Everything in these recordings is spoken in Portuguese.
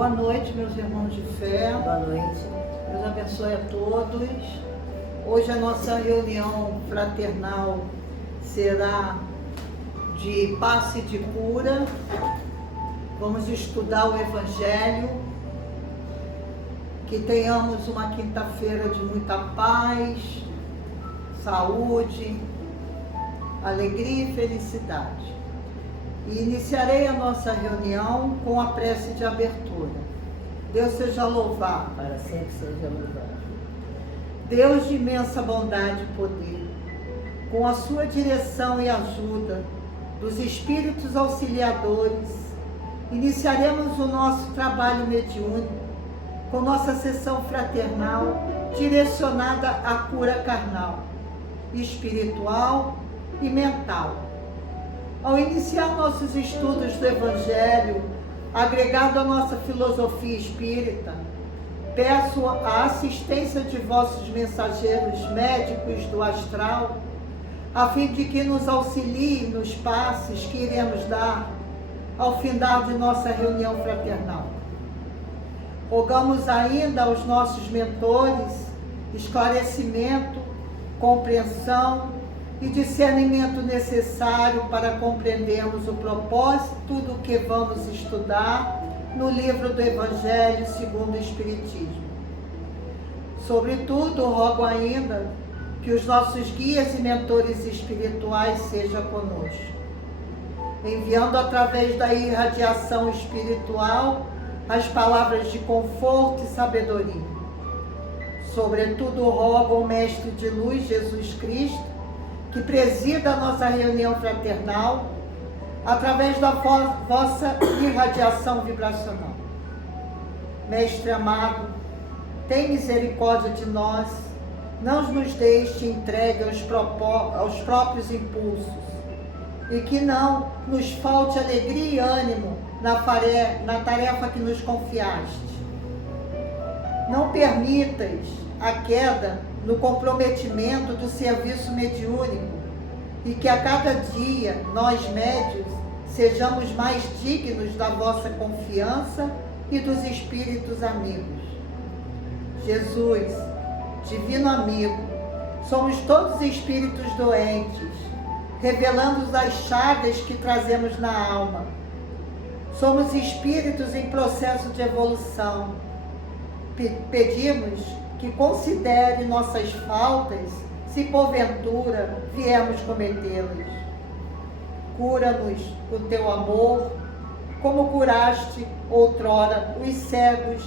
Boa noite, meus irmãos de fé. Boa noite. Deus abençoe a todos. Hoje a nossa reunião fraternal será de passe de cura. Vamos estudar o Evangelho. Que tenhamos uma quinta-feira de muita paz, saúde, alegria e felicidade. E iniciarei a nossa reunião com a prece de abertura. Deus seja louvado. Para sempre seja louvado. Deus de imensa bondade e poder, com a sua direção e ajuda dos Espíritos auxiliadores, iniciaremos o nosso trabalho mediúnico com nossa sessão fraternal direcionada à cura carnal, espiritual e mental. Ao iniciar nossos estudos do Evangelho, agregado à nossa filosofia espírita, peço a assistência de vossos mensageiros médicos do astral, a fim de que nos auxiliem nos passes que iremos dar ao findar de nossa reunião fraternal. Rogamos ainda aos nossos mentores esclarecimento, compreensão e discernimento necessário para compreendermos o propósito do que vamos estudar no livro do Evangelho segundo o Espiritismo. Sobretudo, rogo ainda que os nossos guias e mentores espirituais sejam conosco, enviando através da irradiação espiritual as palavras de conforto e sabedoria. Sobretudo, rogo ao Mestre de Luz, Jesus Cristo, que presida a nossa reunião fraternal, através da vossa irradiação vibracional. Mestre amado, tem misericórdia de nós, não nos deixe entregue aos próprios impulsos, e que não nos falte alegria e ânimo na tarefa que nos confiaste. Não permitas a queda no comprometimento do serviço mediúnico e que a cada dia nós médios sejamos mais dignos da vossa confiança e dos espíritos amigos. Jesus, divino amigo, somos todos espíritos doentes, revelando as chagas que trazemos na alma. Somos espíritos em processo de evolução. Pedimos que considere nossas faltas, se porventura viermos cometê-las. Cura-nos o teu amor, como curaste outrora os cegos,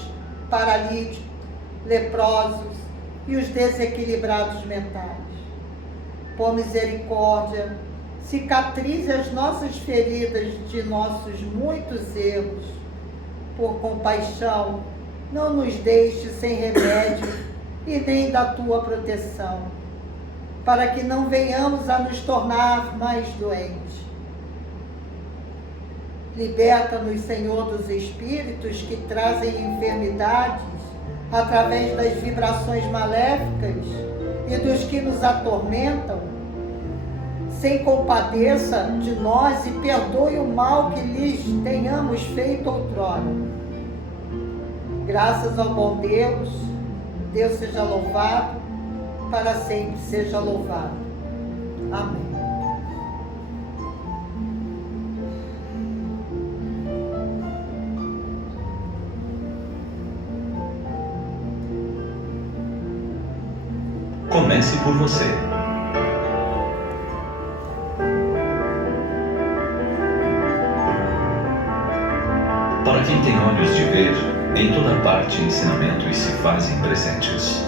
paralíticos, leprosos e os desequilibrados mentais. Por misericórdia, cicatrize as nossas feridas de nossos muitos erros. Por compaixão, não nos deixe sem remédio e nem da tua proteção, para que não venhamos a nos tornar mais doentes. Liberta-nos, Senhor, dos espíritos que trazem enfermidades através das vibrações maléficas e dos que nos atormentam. Sem compadeça de nós e perdoe o mal que lhes tenhamos feito outrora. Graças ao bom Deus, Deus seja louvado, para sempre seja louvado. Amém. Comece por você. Para quem tem olhos de ver, em toda parte ensinamentos se fazem presentes.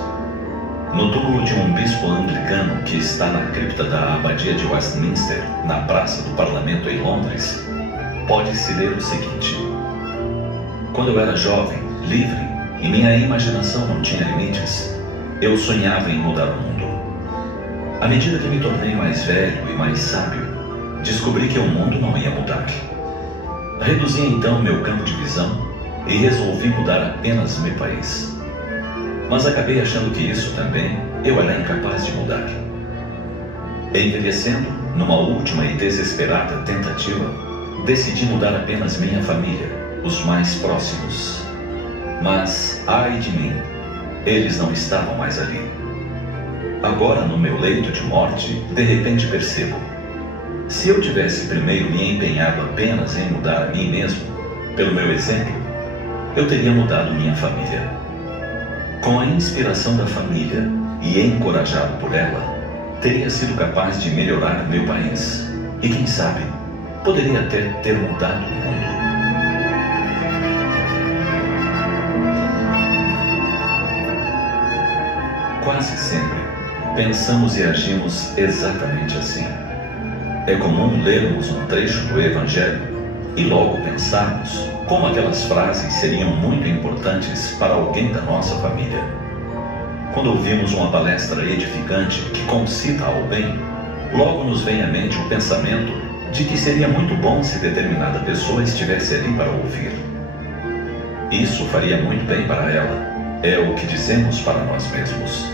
No túmulo de um bispo anglicano que está na cripta da Abadia de Westminster, na Praça do Parlamento em Londres, pode-se ler o seguinte: quando eu era jovem, livre, e minha imaginação não tinha limites, eu sonhava em mudar o mundo. À medida que me tornei mais velho e mais sábio, descobri que o mundo não ia mudar. Reduzi então meu campo de visão e resolvi mudar apenas meu país. Mas acabei achando que isso também eu era incapaz de mudar. Envelhecendo, numa última e desesperada tentativa, decidi mudar apenas minha família, os mais próximos, Mas, ai de mim, eles não estavam mais ali. Agora, no meu leito de morte, de repente percebo: se eu tivesse primeiro me empenhado apenas em mudar a mim mesmo, pelo meu exemplo, eu teria mudado minha família. Com a inspiração da família e encorajado por ela, teria sido capaz de melhorar meu país. E quem sabe, poderia até ter mudado o mundo. Quase sempre, pensamos e agimos exatamente assim. É comum lermos um trecho do Evangelho e logo pensarmos como aquelas frases seriam muito importantes para alguém da nossa família. Quando ouvimos uma palestra edificante que concita ao bem, logo nos vem à mente o pensamento de que seria muito bom se determinada pessoa estivesse ali para ouvir. Isso faria muito bem para ela, é o que dizemos para nós mesmos.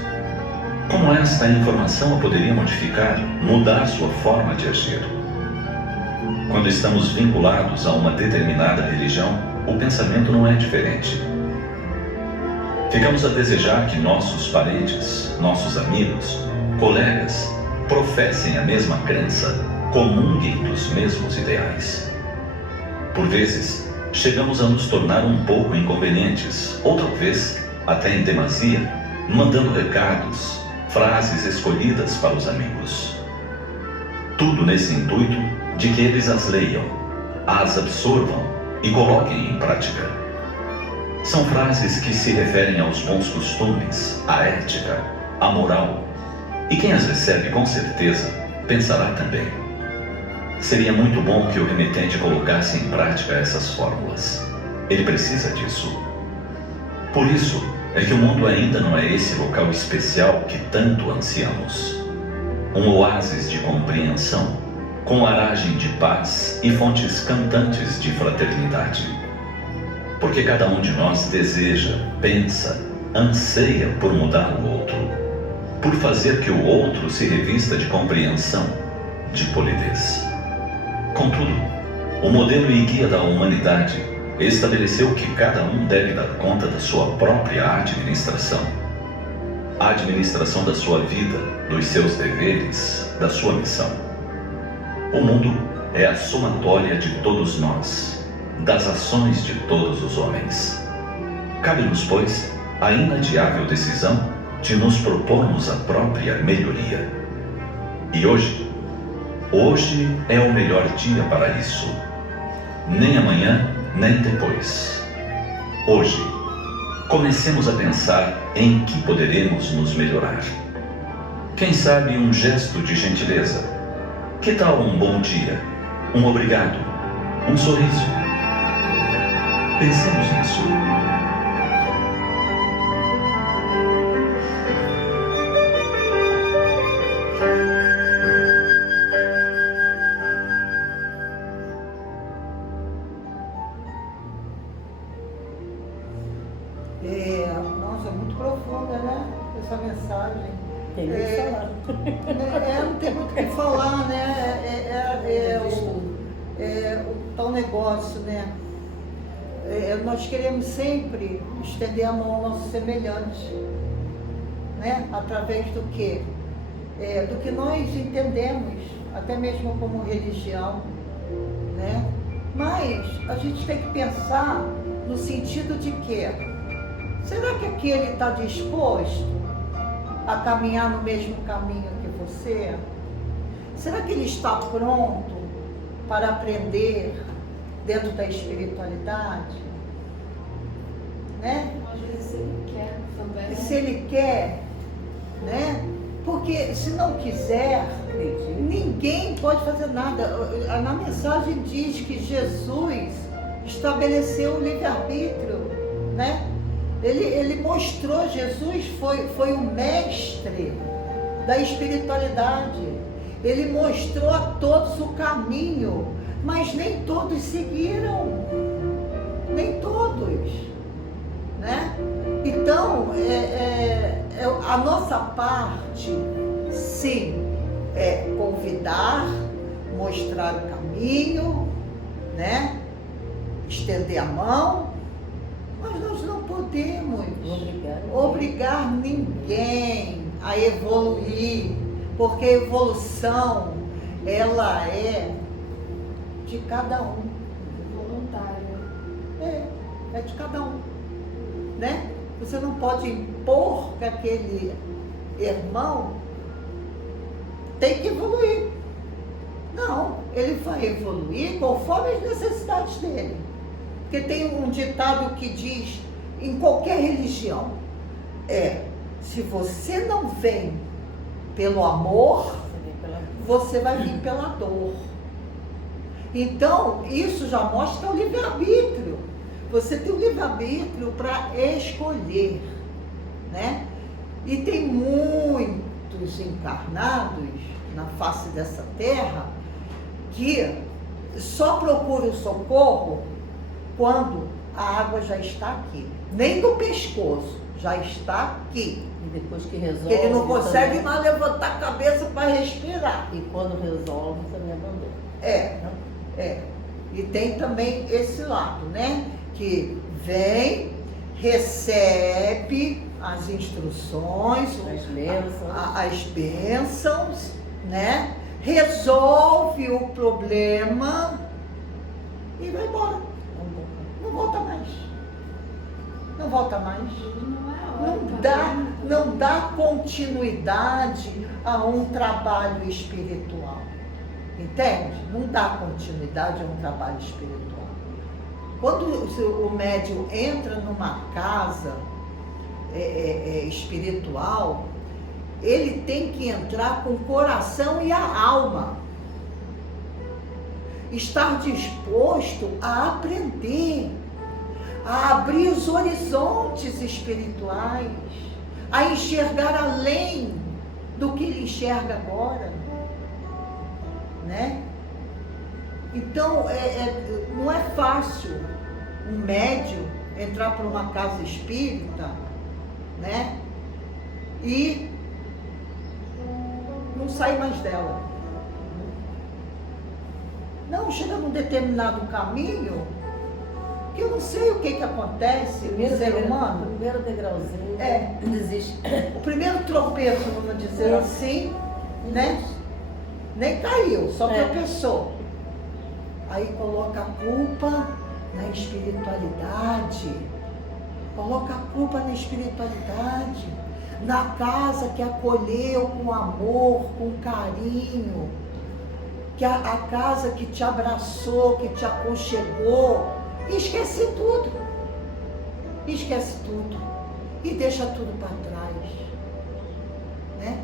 Como esta informação a poderia modificar, mudar sua forma de agir? Quando estamos vinculados a uma determinada religião, o pensamento não é diferente. Ficamos a desejar que nossos parentes, nossos amigos, colegas, professem a mesma crença, comunguem dos mesmos ideais. Por vezes, chegamos a nos tornar um pouco inconvenientes, ou talvez até em demasia, mandando recados, frases escolhidas para os amigos. Tudo nesse intuito de que eles as leiam, as absorvam e coloquem em prática. São frases que se referem aos bons costumes, à ética, à moral, e quem as recebe com certeza pensará também: seria muito bom que o remetente colocasse em prática essas fórmulas. Ele precisa disso. Por isso é que o mundo ainda não é esse local especial que tanto ansiamos. Um oásis de compreensão, com aragem de paz e fontes cantantes de fraternidade. Porque cada um de nós deseja, pensa, anseia por mudar o outro, por fazer que o outro se revista de compreensão, de polidez. Contudo, o modelo e guia da humanidade estabeleceu que cada um deve dar conta da sua própria administração. A administração da sua vida, dos seus deveres, da sua missão. O mundo é a somatória de todos nós, das ações de todos os homens. Cabe-nos, pois, a inadiável decisão de nos propormos a própria melhoria. E hoje é o melhor dia para isso. Nem amanhã, nem depois. Hoje, comecemos a pensar em que poderemos nos melhorar. Quem sabe um gesto de gentileza? Que tal um bom dia? Um obrigado? Um sorriso? Pensemos nisso. Nossa, muito profunda, né? Essa mensagem. Tem muito que falar. Não tem muito o que falar, né? O tal negócio, né? Nós queremos sempre estender a mão ao nosso semelhante, né? Através do quê? Do que nós entendemos, até mesmo como religião, né? Mas a gente tem que pensar no sentido de que será que aquele está disposto a caminhar no mesmo caminho que você? Será que ele está pronto para aprender dentro da espiritualidade? Né? Às vezes ele quer também. E se ele quer, né? Porque se não quiser, ninguém pode fazer nada. Na mensagem diz que Jesus estabeleceu o livre-arbítrio, né? Ele mostrou, Jesus foi o mestre da espiritualidade. Ele mostrou a todos o caminho, mas nem todos seguiram. Nem todos, né? Então, a nossa parte, sim, é convidar, mostrar o caminho, né? Estender a mão, Mas nós não podemos Obrigada. obrigar ninguém a evoluir, porque a evolução, ela é de cada um. Voluntária. É de cada um, né? Você não pode impor que aquele irmão tem que evoluir. Não, ele vai evoluir conforme as necessidades dele. Porque tem um ditado que diz, em qualquer religião, se você não vem pelo amor, você vai vir pela dor. Então, isso já mostra o livre-arbítrio. Você tem o livre-arbítrio para escolher, né? E tem muitos encarnados na face dessa terra que só procuram o socorro quando a água já está aqui. Nem no pescoço, já está aqui. E depois que resolve. Que ele não consegue também, mais levantar a cabeça para respirar. e quando resolve, também abandona. E tem também esse lado, né? Que vem, recebe as instruções, As bênçãos. as bênçãos, né? Resolve o problema e vai embora. Não volta mais. Não volta mais. Não é hora. Não dá continuidade a um trabalho espiritual. Entende? Não dá continuidade a um trabalho espiritual. Quando o médium entra numa casa espiritual, ele tem que entrar com o coração e a alma. Estar disposto a aprender, a abrir os horizontes espirituais, a enxergar além do que ele enxerga agora, né? Então, não é fácil um médium entrar para uma casa espírita, né? E não sair mais dela. Não, chega num determinado caminho que eu não sei o que acontece no ser humano. Primeiro degrauzinho. Desiste. O primeiro tropeço, vamos dizer assim, né? Nem caiu, só tropeçou. Aí coloca a culpa na espiritualidade. Coloca a culpa na espiritualidade. Na casa que acolheu com amor, com carinho. Que a casa que te abraçou, que te aconchegou. E esquece tudo. Esquece tudo. E deixa tudo para trás. Né?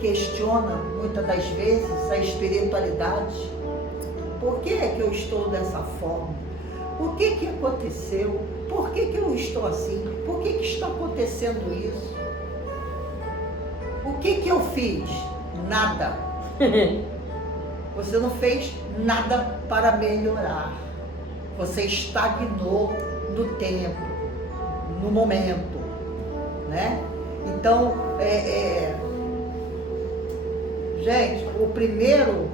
Questiona muitas das vezes a espiritualidade. Por que é que eu estou dessa forma? O que que aconteceu? Por que que eu estou assim? Por que que está acontecendo isso? O que que eu fiz? Nada. Você não fez nada para melhorar. Você estagnou no tempo, no momento, né? Então, gente, o primeiro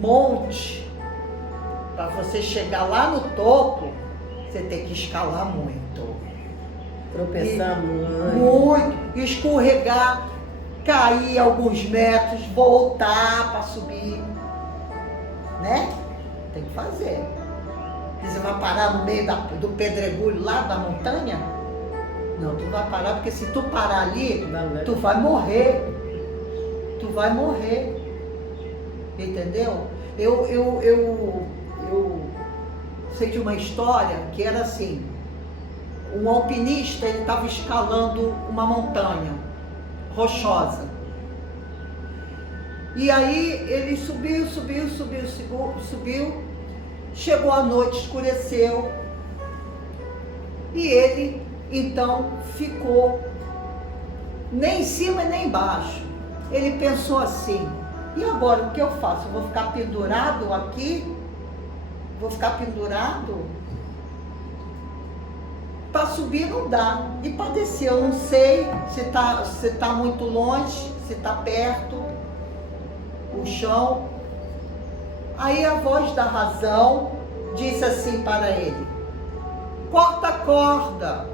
monte para você chegar lá no topo, você tem que escalar muito. Tropeçar muito. Muito, escorregar, cair alguns metros, voltar para subir, né? Tem que fazer. E você vai parar no meio do pedregulho lá da montanha? Não, tu vai parar, porque se tu parar ali, tu vai morrer. Tu vai morrer. Entendeu? Eu sei de uma história que era assim, um alpinista, ele estava escalando uma montanha rochosa. E aí ele subiu, chegou à noite, escureceu, e ele então ficou nem em cima nem embaixo. Ele pensou assim, e agora o que eu faço? Eu vou ficar pendurado aqui? Vou ficar pendurado? Para subir não dá, e para descer eu não sei se tá muito longe, se está perto, o chão. Aí a voz da razão disse assim para ele: corta a corda,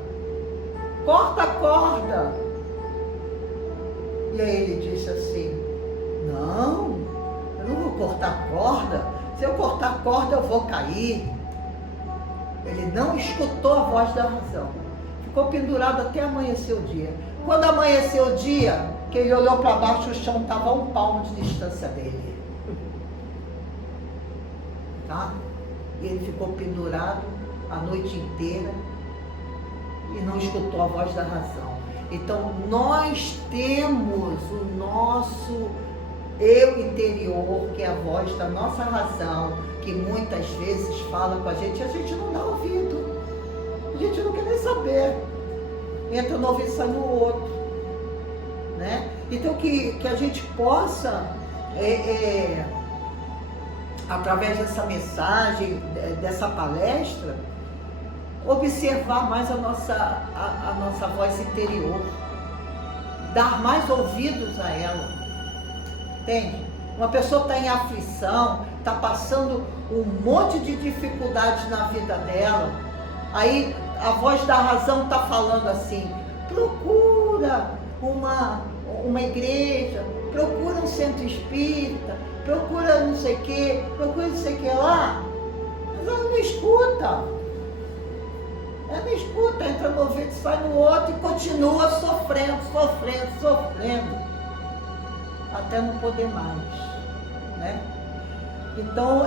corta a corda. E aí ele disse assim, não, eu não vou cortar a corda, se eu cortar a corda eu vou cair. Ele não escutou a voz da razão, ficou pendurado até amanhecer o dia. Quando amanheceu o dia, que ele olhou para baixo, o chão estava a 1 palmo de distância dele. Tá? E ele ficou pendurado a noite inteira e não escutou a voz da razão. Então nós temos o nosso eu interior, que é a voz da nossa razão, que muitas vezes fala com a gente e a gente não dá ouvido. A gente não quer nem saber. Entra no ouvido e sai no outro. Né? Então que a gente possa, através dessa mensagem, dessa palestra, observar mais a nossa voz interior, dar mais ouvidos a ela. Entende? Uma pessoa está em aflição, está passando um monte de dificuldades na vida dela, aí a voz da razão está falando assim, procura uma igreja, procura um centro espírita, procura não sei o que, procura não sei o que lá, mas ela não escuta. Ela não escuta, entra no ouvido, sai no outro e continua sofrendo, até não poder mais, né? Então,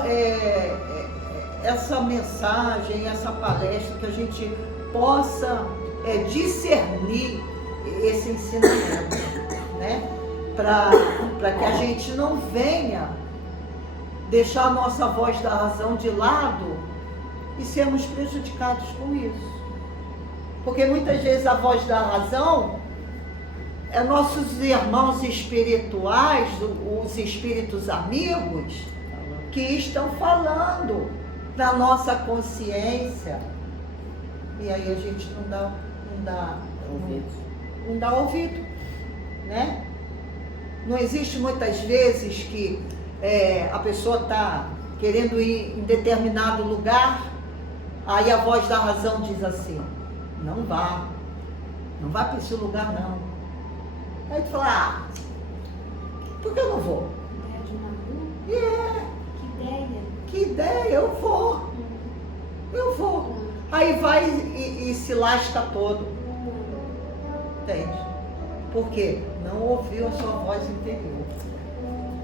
essa mensagem, essa palestra, que a gente possa discernir esse ensinamento, né? Para que a gente não venha deixar a nossa voz da razão de lado e sermos prejudicados com isso. Porque muitas vezes a voz da razão é nossos irmãos espirituais, os espíritos amigos, que estão falando da nossa consciência. E aí a gente não dá ouvido, né? Não existe muitas vezes que a pessoa está querendo ir em determinado lugar, aí a voz da razão diz assim, não vá para esse lugar não. Aí tu fala, por que eu não vou? Que ideia, eu vou. Aí vai e se lasca todo. Entende? Por quê? Não ouviu a sua voz interior.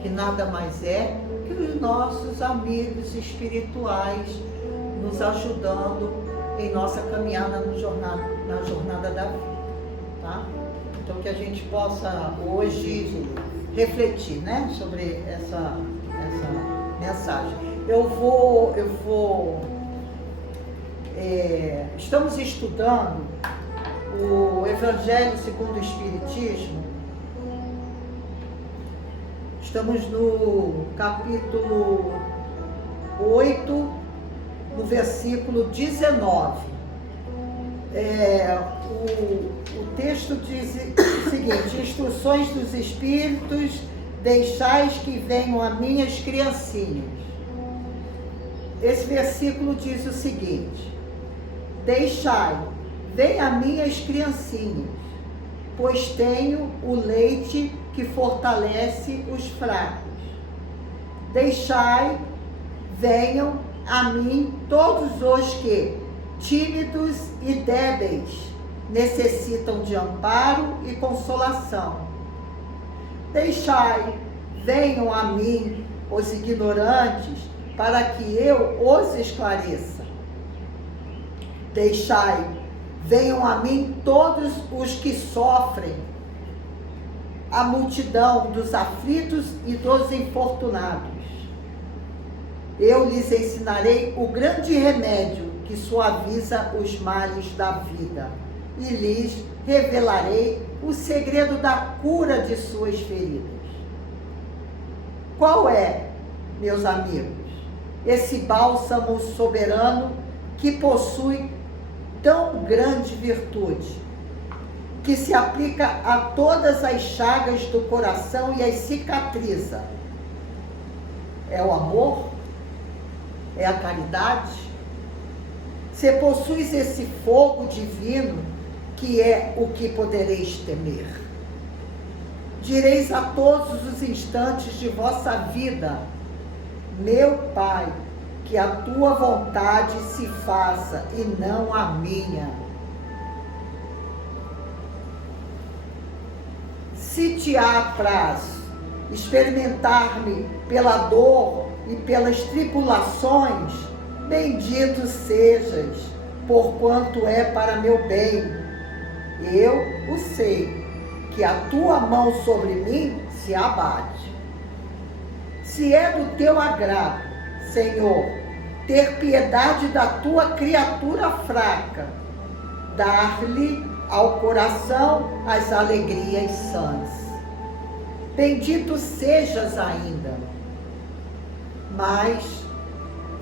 Que nada mais é que os nossos amigos espirituais nos ajudando em nossa caminhada na jornada da vida. Tá? Então que a gente possa hoje refletir, né, sobre essa mensagem. Estamos estudando o Evangelho segundo o Espiritismo. Estamos no capítulo 8, no versículo 19. O texto diz o seguinte: instruções dos Espíritos, deixais que venham a mim as criancinhas. Esse versículo diz o seguinte: deixai, vem a mim as criancinhas, pois tenho o leite que fortalece os fracos. Deixai, venham a mim todos os que, tímidos e débeis, necessitam de amparo e consolação. Deixai, venham a mim os ignorantes, para que eu os esclareça. Deixai, venham a mim todos os que sofrem, a multidão dos aflitos e dos infortunados. Eu lhes ensinarei o grande remédio que suaviza os males da vida, e lhes revelarei o segredo da cura de suas feridas. Qual é, meus amigos, esse bálsamo soberano que possui tão grande virtude, que se aplica a todas as chagas do coração e as cicatriza? É o amor? É a caridade? Se possuis esse fogo divino, que é o que podereis temer. Direis a todos os instantes de vossa vida: meu Pai, que a tua vontade se faça e não a minha. Se te apraz experimentar-me pela dor e pelas tribulações, bendito sejas, porquanto é para meu bem. Eu o sei, que a tua mão sobre mim se abate. Se é do teu agrado, Senhor, ter piedade da tua criatura fraca, dar-lhe ao coração as alegrias sãs. Bendito sejas ainda, mas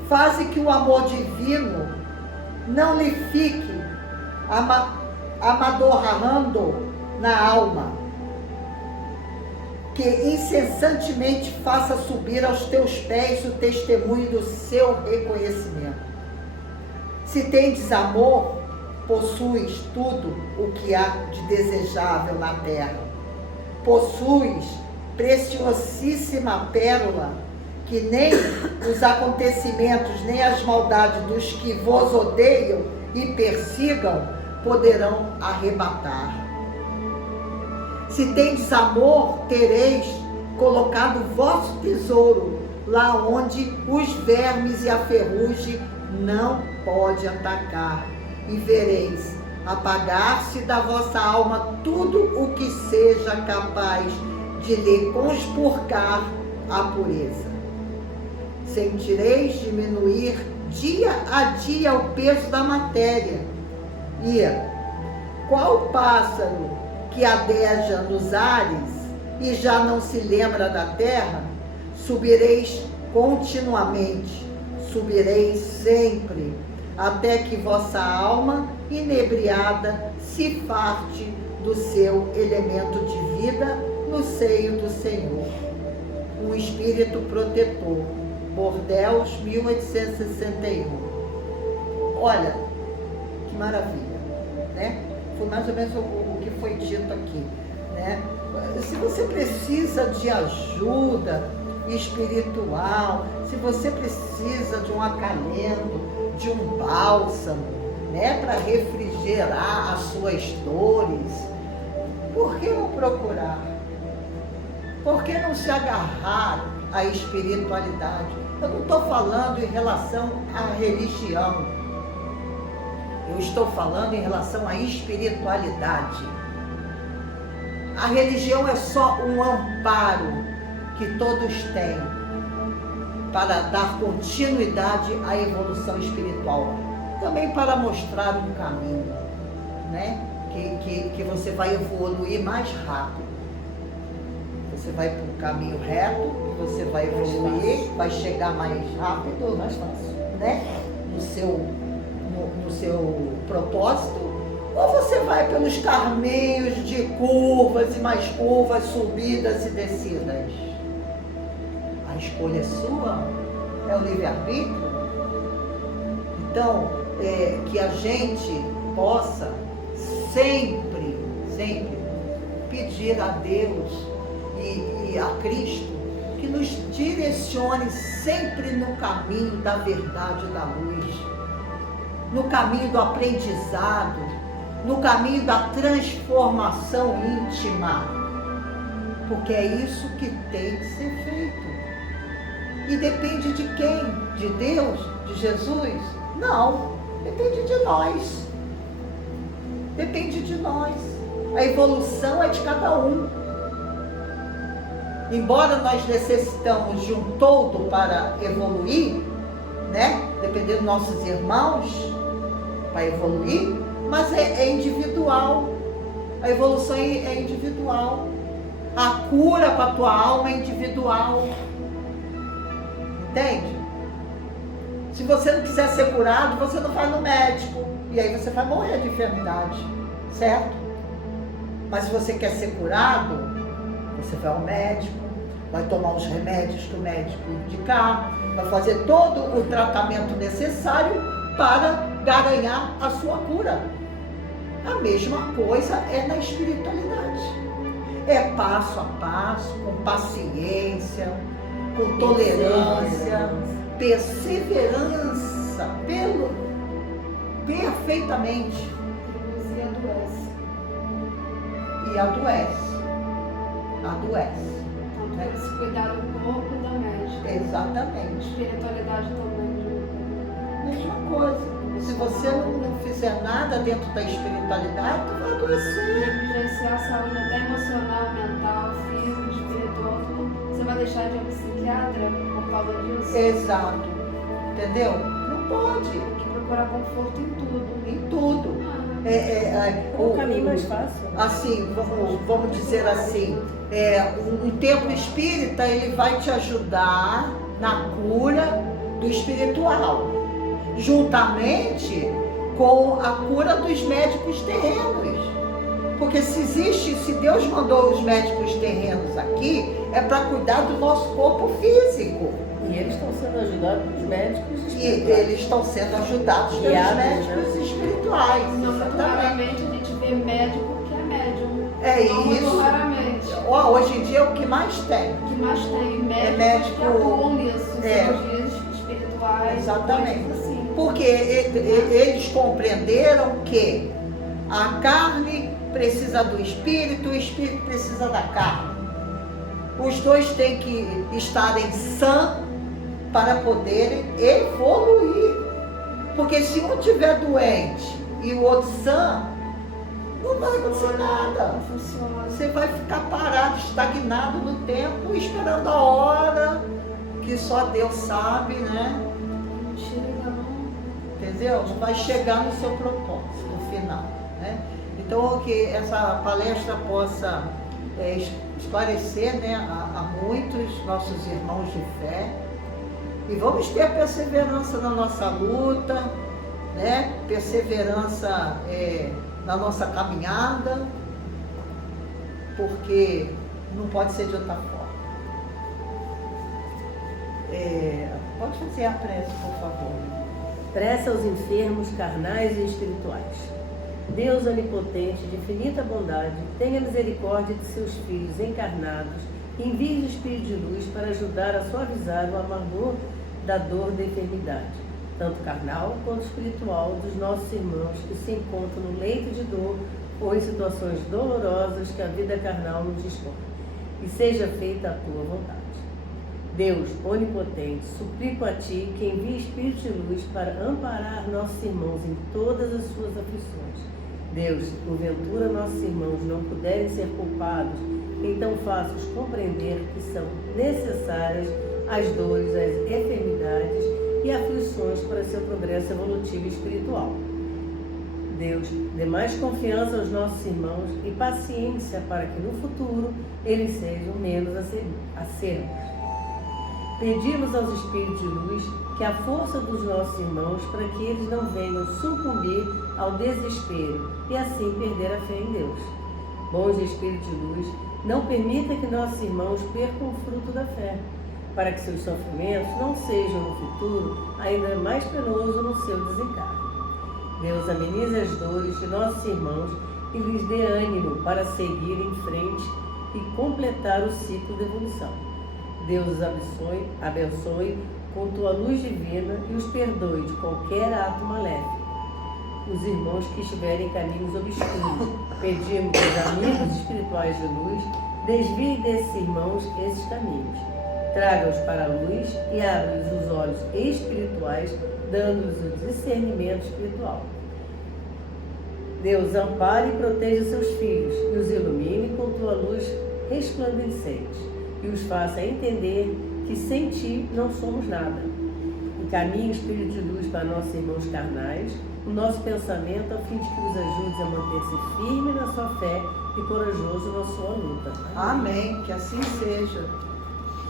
faze que o amor divino não lhe fique amadorrando na alma, que incessantemente faça subir aos teus pés o testemunho do seu reconhecimento. Se tendes amor, possuis tudo o que há de desejável na terra. Possuis preciosíssima pérola, que nem os acontecimentos, nem as maldades dos que vos odeiam e persigam poderão arrebatar. Se tendes amor, tereis colocado o vosso tesouro lá onde os vermes e a ferrugem não pode atacar, e vereis apagar-se da vossa alma tudo o que seja capaz de lhe conspurcar a pureza. Sentireis diminuir dia a dia o peso da matéria. E qual pássaro que adeja nos ares e já não se lembra da terra, subireis continuamente, subireis sempre, até que vossa alma inebriada se farte do seu elemento de vida no seio do Senhor. O Espírito Protetor, Bordeaux, 1861. Olha, que maravilha, né? Foi mais ou menos o que foi dito aqui, né? Se você precisa de ajuda espiritual, se você precisa de um acalento, de um bálsamo, né, para refrigerar as suas dores, por que não procurar? Por que não se agarrar à espiritualidade? Eu não estou falando em relação à religião. Eu estou falando em relação à espiritualidade. A religião é só um amparo que todos têm para dar continuidade à evolução espiritual. Também para mostrar um caminho, né? Que você vai evoluir mais rápido. Você vai para um caminho reto, você vai evoluir, vai chegar mais rápido, mais fácil, né? No seu propósito, ou você vai pelos caminhos de curvas e mais curvas, subidas e descidas. A escolha é sua, é o livre-arbítrio. Então, que a gente possa sempre pedir a Deus e a Cristo que nos direcione sempre no caminho da verdade e da luz, no caminho do aprendizado, no caminho da transformação íntima, porque é isso que tem que ser feito. E depende de quem? De Deus? De Jesus? Não, depende de nós. Depende de nós. A evolução é de cada um. Embora nós necessitamos de um todo para evoluir, né? Dependendo dos nossos irmãos, para evoluir, mas é individual. A evolução é individual. A cura para a tua alma é individual. Entende? Se você não quiser ser curado, você não vai no médico. E aí você vai morrer de enfermidade. Certo? Mas se você quer ser curado, você vai ao médico, vai tomar os remédios que o médico indicar, vai fazer todo o tratamento necessário para garanhar a sua cura. A mesma coisa é na espiritualidade. É passo a passo, com paciência, com tolerância, perseverança, perfeitamente. E adoece. E adoece. Adoece. Tanto por esse cuidado do corpo e da mente. Exatamente. Espiritualidade também. Mesma coisa. Se você não fizer nada dentro da espiritualidade, tu vai adoecer. Negligenciar a saúde até emocional, mental, física, espiritual, tudo. Você vai deixar de ir ao psiquiatra por causa disso? Exato. Entendeu? Não pode. Tem que procurar conforto em tudo. Em tudo. O caminho mais fácil. Assim, vamos dizer assim, um templo espírita, ele vai te ajudar na cura do espiritual, juntamente com a cura dos médicos terrenos. Porque se Deus mandou os médicos terrenos aqui, é para cuidar do nosso corpo físico. E eles estão sendo ajudados pelos médicos E espirituais. eles estão sendo ajudados pelos Guiados, médicos espirituais. Não, muito Exatamente. raramente a gente vê médico que é médium. É Não, muito isso. raramente. Hoje em dia é o que mais tem. O que mais tem médicos médico- que atuam nisso, é. cirurgias espirituais, Exatamente. coisas assim. Porque eles compreenderam que a carne precisa do espírito, o espírito precisa da carne. Os dois têm que estarem sãos para poderem evoluir. Porque se um estiver doente e o outro sã, não vai acontecer nada. Não funciona. Você vai ficar parado, estagnado no tempo, esperando a hora que só Deus sabe, né? Não chega, não. Entendeu? Não vai chegar no seu propósito no final, né? Então, que essa palestra possa esclarecer, né, a muitos nossos irmãos de fé. E vamos ter perseverança na nossa luta, né? Perseverança na nossa caminhada, porque não pode ser de outra forma. Pode fazer a prece, por favor. Prece aos enfermos carnais e espirituais. Deus onipotente, de infinita bondade, tenha misericórdia de seus filhos encarnados e envie o Espírito de luz para ajudar a suavizar o amargor da dor da enfermidade, tanto carnal quanto espiritual, dos nossos irmãos que se encontram no leito de dor ou em situações dolorosas que a vida carnal nos dispõe. E seja feita a tua vontade. Deus onipotente, suplico a ti que envie Espírito de luz para amparar nossos irmãos em todas as suas aflições. Deus, se porventura nossos irmãos não puderem ser culpados, então faça-os compreender que são necessárias as dores, as enfermidades e aflições para seu progresso evolutivo e espiritual. Deus, dê mais confiança aos nossos irmãos e paciência para que no futuro eles sejam menos acerbos. Pedimos aos Espíritos de luz que a força dos nossos irmãos para que eles não venham sucumbir ao desespero e assim perder a fé em Deus. Bons Espíritos de luz, não permita que nossos irmãos percam o fruto da fé, para que seus sofrimentos não sejam no futuro ainda mais penosos no seu desencarne. Deus amenize as dores de nossos irmãos e lhes dê ânimo para seguir em frente e completar o ciclo de evolução. Deus os abençoe com tua luz divina e os perdoe de qualquer ato maléfico. Os irmãos que estiverem em caminhos obscuros, pedimos que os amigos espirituais de luz desviem desses irmãos esses caminhos. Traga-os para a luz e abra-lhes os olhos espirituais, dando-lhes o discernimento espiritual. Deus ampare e proteja seus filhos e os ilumine com tua luz resplandecente e os faça entender que sem ti não somos nada. Encaminhe o Espírito de luz para nossos irmãos carnais, o nosso pensamento a fim de que os ajude a manter-se firme na sua fé e corajoso na sua luta. Amém, que assim seja.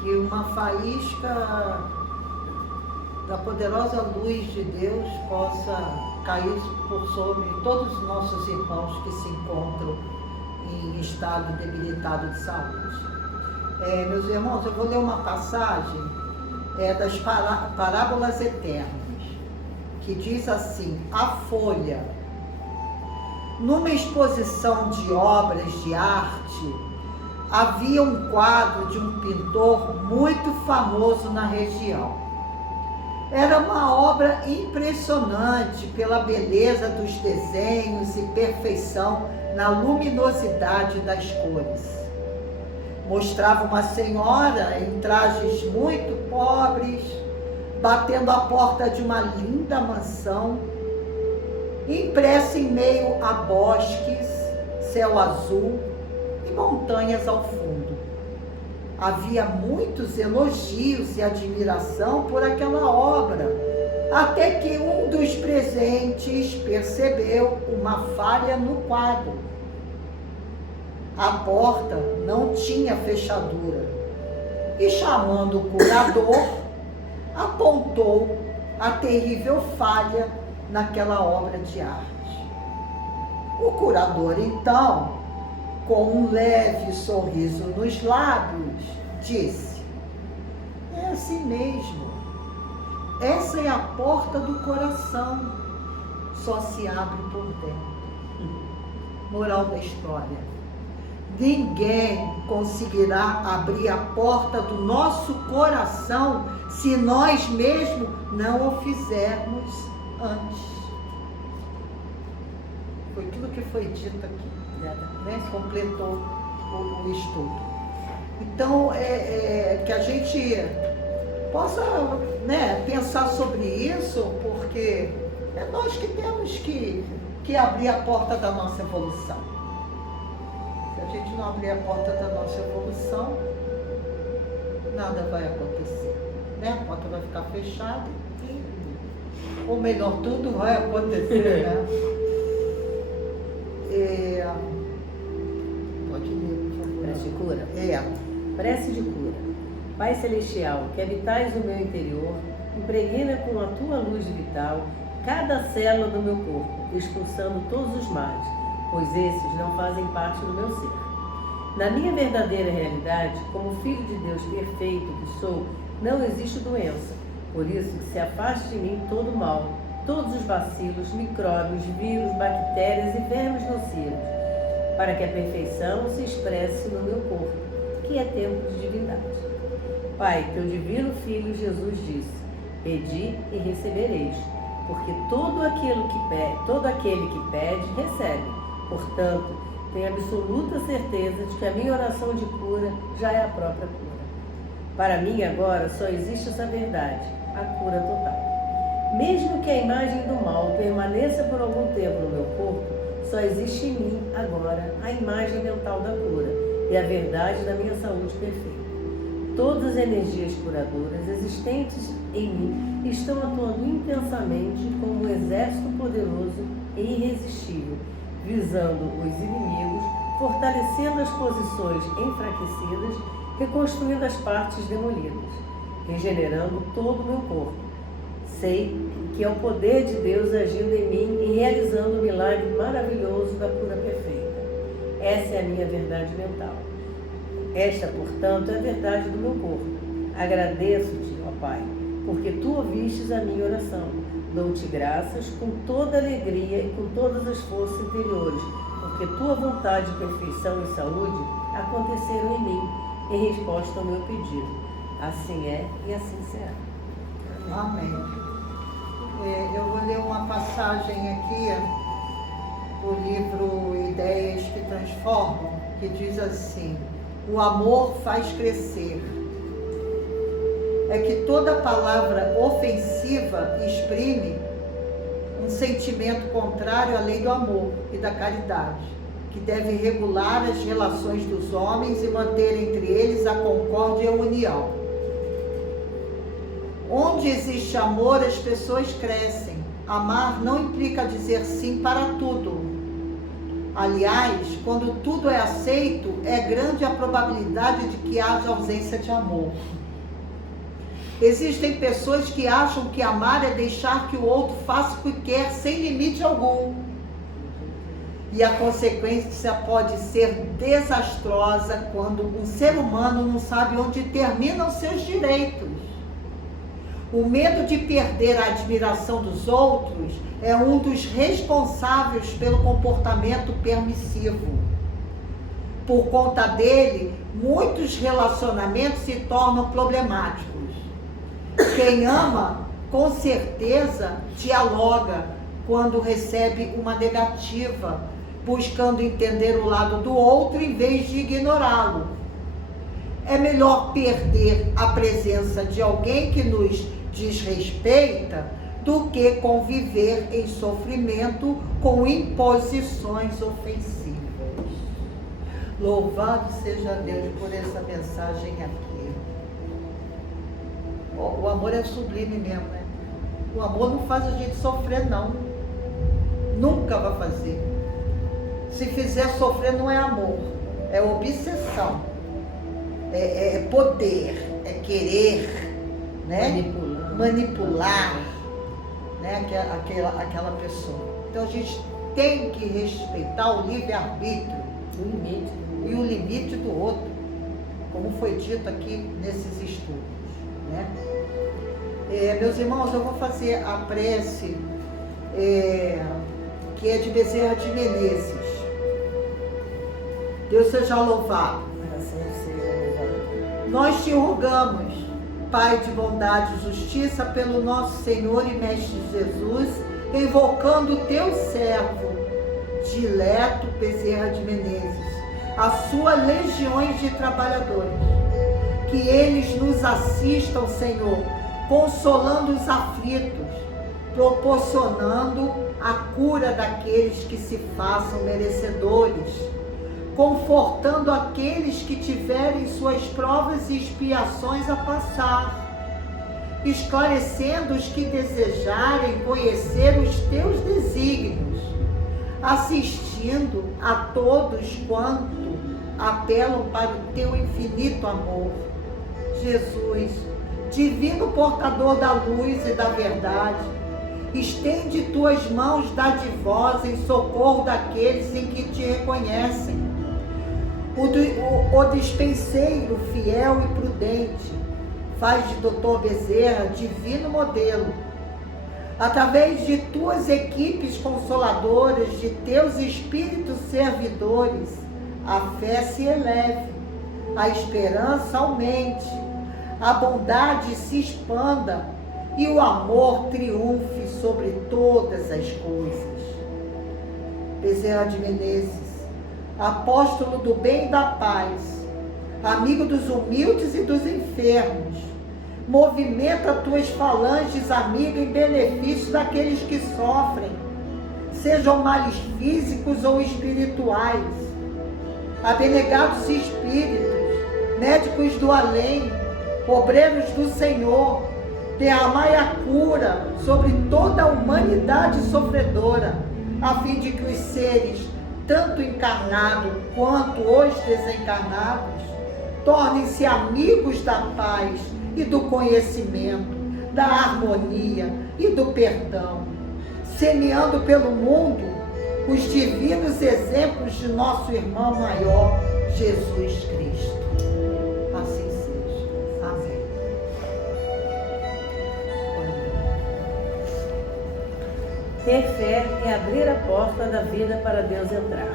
Que uma faísca da poderosa luz de Deus possa cair por sobre todos os nossos irmãos que se encontram em estado debilitado de saúde. Meus irmãos, eu vou ler uma passagem das parábolas eternas, que diz assim: A Folha. Numa exposição de obras de arte, havia um quadro de um pintor muito famoso na região. Era uma obra impressionante pela beleza dos desenhos e perfeição na luminosidade das cores. Mostrava uma senhora em trajes muito pobres, batendo a porta de uma linda mansão, impressa em meio a bosques, céu azul e montanhas ao fundo. Havia muitos elogios e admiração por aquela obra, até que um dos presentes percebeu uma falha no quadro. A porta não tinha fechadura e, chamando o curador, apontou a terrível falha naquela obra de arte. O curador, então, com um leve sorriso nos lábios, disse: É assim mesmo. Essa é a porta do coração. Só se abre por dentro. Moral da história: ninguém conseguirá abrir a porta do nosso coração se nós mesmos não o fizermos antes. Foi tudo que foi dito aqui. Né? Completou o estudo. Então, que a gente possa, né, pensar sobre isso, porque é nós que temos que abrir a porta da nossa evolução. Se a gente não abrir a porta da nossa evolução, nada vai acontecer. Né? A porta vai ficar fechada e, ou melhor, tudo vai acontecer, né? Pode ler, por favor. Prece de cura? Prece de cura. Pai Celestial, que habitais o meu interior, impregna com a tua luz vital cada célula do meu corpo, expulsando todos os males, pois esses não fazem parte do meu ser. Na minha verdadeira realidade, como filho de Deus perfeito que sou, não existe doença. Por isso que se afaste de mim todo o mal, todos os vacilos, micróbios, vírus, bactérias e vermes nocivos, para que a perfeição se expresse no meu corpo, que é templo de divindade. Pai, teu divino Filho Jesus disse: Pedi e recebereis, porque todo aquele que pede, recebe. Portanto, tenho absoluta certeza de que a minha oração de cura já é a própria cura. Para mim agora só existe essa verdade, a cura total. Mesmo que a imagem do mal permaneça por algum tempo no meu corpo, só existe em mim agora a imagem mental da cura e a verdade da minha saúde perfeita. Todas as energias curadoras existentes em mim estão atuando intensamente como um exército poderoso e irresistível, visando os inimigos, fortalecendo as posições enfraquecidas, reconstruindo as partes demolidas, regenerando todo o meu corpo. Sei que é o poder de Deus agindo em mim e realizando o milagre maravilhoso da cura perfeita. Essa é a minha verdade mental. Esta, portanto, é a verdade do meu corpo. Agradeço-te, ó Pai, porque tu ouvistes a minha oração. Dou-te graças com toda alegria e com todas as forças interiores, porque tua vontade de perfeição e saúde aconteceram em mim, em resposta ao meu pedido. Assim é e assim será. Amém. Eu vou ler uma passagem aqui do livro Ideias que Transformam, que diz assim: o amor faz crescer. É que toda palavra ofensiva exprime um sentimento contrário à lei do amor e da caridade, que deve regular as relações dos homens e manter entre eles a concórdia e a união. Onde existe amor, as pessoas crescem. Amar não implica dizer sim para tudo. Aliás, quando tudo é aceito, é grande a probabilidade de que haja ausência de amor. Existem pessoas que acham que amar é deixar que o outro faça o que quer sem limite algum. E a consequência pode ser desastrosa quando um ser humano não sabe onde terminam seus direitos. O medo de perder a admiração dos outros é um dos responsáveis pelo comportamento permissivo. Por conta dele, muitos relacionamentos se tornam problemáticos. Quem ama, com certeza, dialoga quando recebe uma negativa, buscando entender o lado do outro em vez de ignorá-lo. É melhor perder a presença de alguém que nos desrespeita do que conviver em sofrimento com imposições ofensivas. Louvado seja Deus por essa mensagem aqui. O amor é sublime mesmo, né? O amor não faz a gente sofrer, não. Nunca vai fazer. Se fizer sofrer, não é amor, é obsessão. É poder, é querer, né? Manipular, né? Aquela pessoa. Então a gente tem que respeitar o livre-arbítrio e o limite do outro, como foi dito aqui nesses estudos, né? Meus irmãos, eu vou fazer a prece que é de Bezerra de Menezes. Deus seja louvado. Nós te rogamos, Pai de bondade e justiça, pelo nosso Senhor e Mestre Jesus, invocando o teu servo, dileto Bezerra de Menezes, a sua legiões de trabalhadores, que eles nos assistam, Senhor, consolando os aflitos, proporcionando a cura daqueles que se façam merecedores, confortando aqueles que tiverem suas provas e expiações a passar, esclarecendo os que desejarem conhecer os teus desígnios, assistindo a todos quanto apelam para o teu infinito amor. Jesus, divino portador da luz e da verdade, estende tuas mãos dadivosas em socorro daqueles em que te reconhecem. O dispenseiro fiel e prudente faz de Dr. Bezerra divino modelo. Através de tuas equipes consoladoras, de teus espíritos servidores, a fé se eleve, a esperança aumente, a bondade se expanda e o amor triunfe sobre todas as coisas. Bezerra de Menezes, apóstolo do bem e da paz, amigo dos humildes e dos enfermos, movimenta tuas falanges, amiga, em benefício daqueles que sofrem, sejam males físicos ou espirituais. Abnegados espíritos, médicos do além, obreiros do Senhor, derramai a cura sobre toda a humanidade sofredora, a fim de que os seres, tanto encarnados quanto os desencarnados, tornem-se amigos da paz e do conhecimento, da harmonia e do perdão, semeando pelo mundo os divinos exemplos de nosso irmão maior, Jesus Cristo. Assim seja. Amém. Ter fé é abrir a porta da vida para Deus entrar.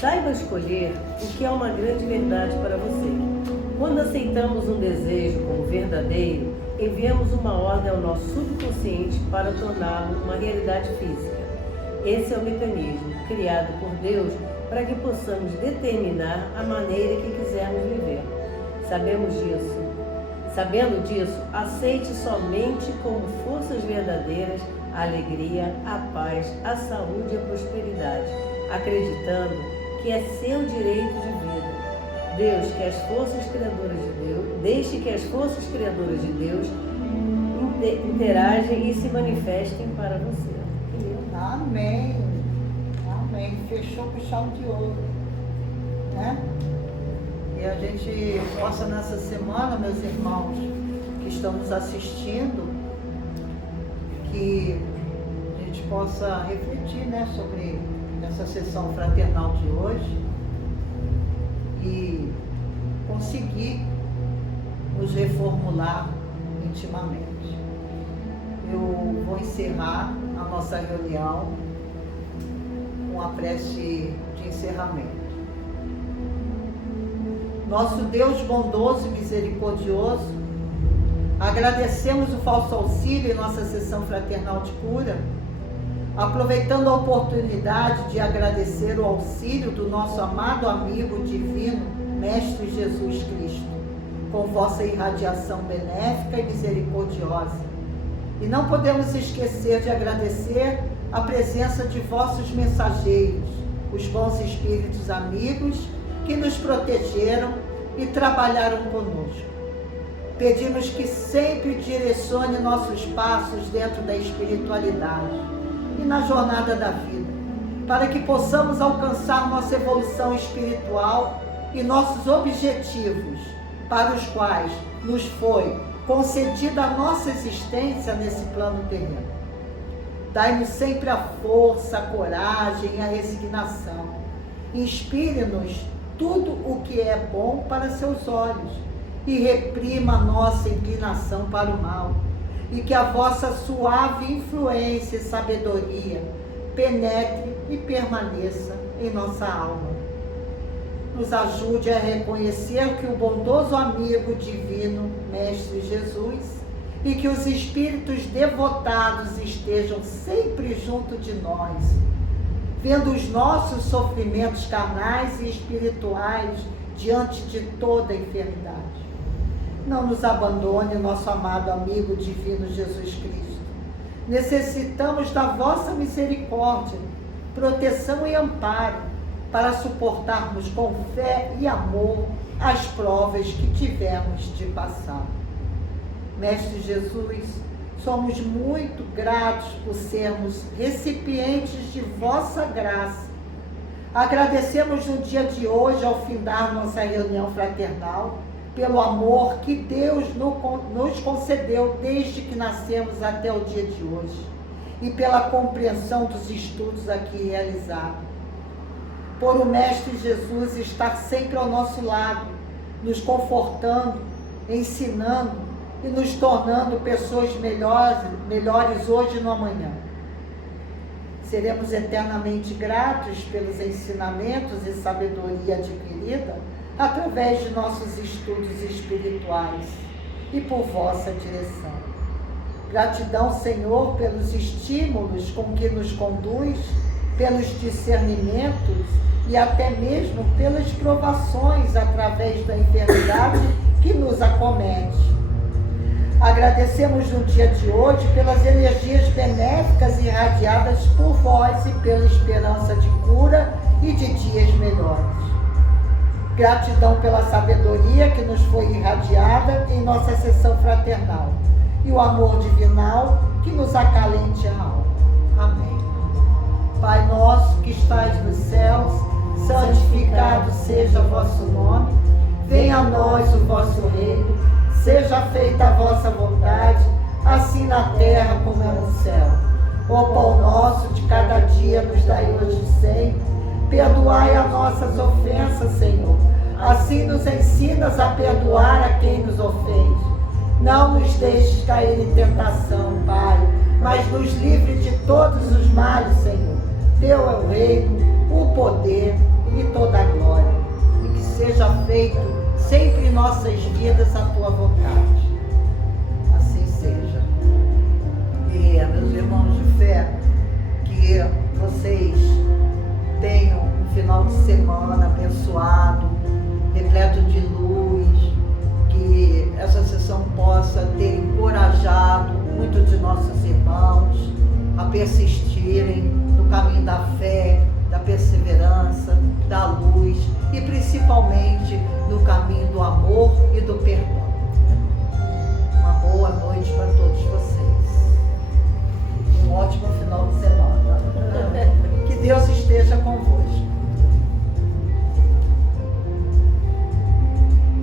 Saiba escolher o que é uma grande verdade para você. Quando aceitamos um desejo como verdadeiro, enviamos uma ordem ao nosso subconsciente para torná-lo uma realidade física. Esse é o mecanismo criado por Deus para que possamos determinar a maneira que quisermos viver. Sabendo disso, aceite somente como forças verdadeiras a alegria, a paz, a saúde e a prosperidade, acreditando que é seu direito de vida. Deixe que as forças criadoras de Deus interagem e se manifestem para você. Amém. Amém. Fechou com chave de ouro, né? E a gente possa nessa semana, meus irmãos, que estamos assistindo, que a gente possa refletir, né, sobre essa sessão fraternal de hoje e conseguir nos reformular intimamente. Eu vou encerrar a nossa reunião com a prece de encerramento. Nosso Deus bondoso e misericordioso, agradecemos o falso auxílio em nossa sessão fraternal de cura, aproveitando a oportunidade de agradecer o auxílio do nosso amado amigo divino, Mestre Jesus Cristo, com vossa irradiação benéfica e misericordiosa. E não podemos esquecer de agradecer a presença de vossos mensageiros, os bons espíritos amigos que nos protegeram e trabalharam conosco. Pedimos que sempre direcione nossos passos dentro da espiritualidade e na jornada da vida, para que possamos alcançar nossa evolução espiritual e nossos objetivos, para os quais nos foi concedida a nossa existência nesse plano terreno. Dai-nos sempre a força, a coragem e a resignação. Inspire-nos tudo o que é bom para seus olhos e reprima a nossa inclinação para o mal. E que a vossa suave influência e sabedoria penetre e permaneça em nossa alma. Nos ajude a reconhecer que o bondoso amigo divino, Mestre Jesus, e que os espíritos devotados estejam sempre junto de nós, vendo os nossos sofrimentos carnais e espirituais diante de toda a enfermidade. Não nos abandone, nosso amado amigo divino Jesus Cristo. Necessitamos da vossa misericórdia, proteção e amparo para suportarmos com fé e amor as provas que tivemos de passar. Mestre Jesus, somos muito gratos por sermos recipientes de vossa graça. Agradecemos no dia de hoje, ao findar nossa reunião fraternal, pelo amor que Deus nos concedeu desde que nascemos até o dia de hoje e pela compreensão dos estudos aqui realizados. Por o Mestre Jesus estar sempre ao nosso lado, nos confortando, ensinando e nos tornando pessoas melhores hoje e no amanhã. Seremos eternamente gratos pelos ensinamentos e sabedoria adquirida através de nossos estudos espirituais e por vossa direção. Gratidão, Senhor, pelos estímulos com que nos conduz, pelos discernimentos e até mesmo pelas provações através da enfermidade que nos acomete. Agradecemos no dia de hoje pelas energias benéficas irradiadas por vós e pela esperança de cura e de dias melhores. Gratidão pela sabedoria que nos foi irradiada em nossa sessão fraternal e o amor divinal que nos acalente a alma. Amém. Pai nosso que estais nos céus, santificado seja o vosso nome, venha a nós o vosso reino, seja feita a vossa vontade, assim na terra como é no céu. O pão nosso de cada dia nos dai hoje sempre. Perdoai as nossas ofensas, Senhor. Assim nos ensinas a perdoar a quem nos ofende. Não nos deixes cair em tentação, Pai, mas nos livre de todos os males, Senhor. Teu é o reino, o poder e toda a glória. E que seja feito sempre em nossas vidas a tua vontade. Assim seja. E, meus irmãos de fé, que vocês tenham um final de semana abençoado, repleto de luz, que essa sessão possa ter encorajado muitos de nossos irmãos a persistirem no caminho da fé,